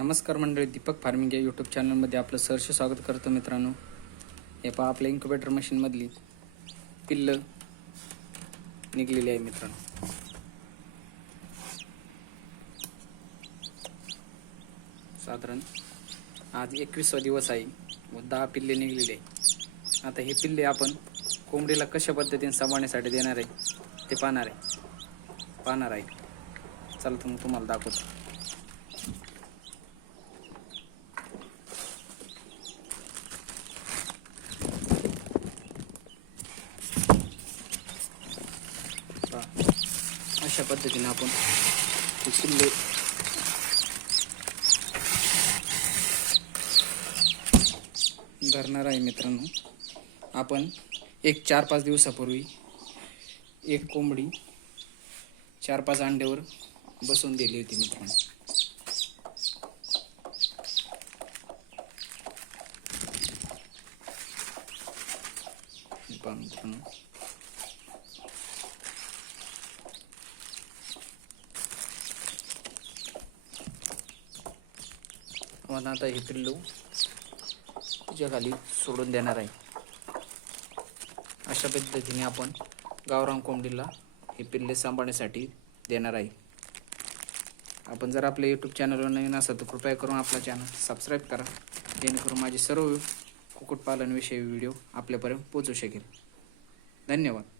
नमस्कार मंडळी दीपक फार्मिंग या यूट्यूब चॅनलमध्ये आपलं सहर्ष स्वागत करतो मित्रांनो. हे पहा आपल्या इन्क्युबेटर मशीनमधली पिल्लं निघलेली आहे मित्रांनो. साधारण आज एकवीसवा दिवस आहे व दहा पिल्ले निघलेले आहे. आता हे पिल्ले आपण कोंबडीला कशा पद्धतीने सांभाळण्यासाठी देणार आहे ते पाहणार आहे. पाहणार आहे. चला तर मग तुम्हाला दाखवतो पहा. अशा पद्धतीने आपण हे धरणार आहे मित्रांनो. आपण एक चार पाच दिवसापूर्वी एक कोंबडी चार पाच अंड्यावर बसवून दिली होती मित्रांनो. मित्रांनो. आपण आता हे पिल्लू तिच्या खाली सोडून देणार आहे. अशा पद्धतीने आपण गावरान कोंबडीला हे पिल्ले सांभाळण्यासाठी देणार आहे. आपण जर आपल्या यूट्यूब चॅनलवर नवीन असाल तर कृपया करून आपला चॅनल सबस्क्राईब करा. जेणेकरून माझे सर्व कुक्कुटपालनविषयी व्हिडिओ आपल्यापर्यंत पोचू शकेल. धन्यवाद.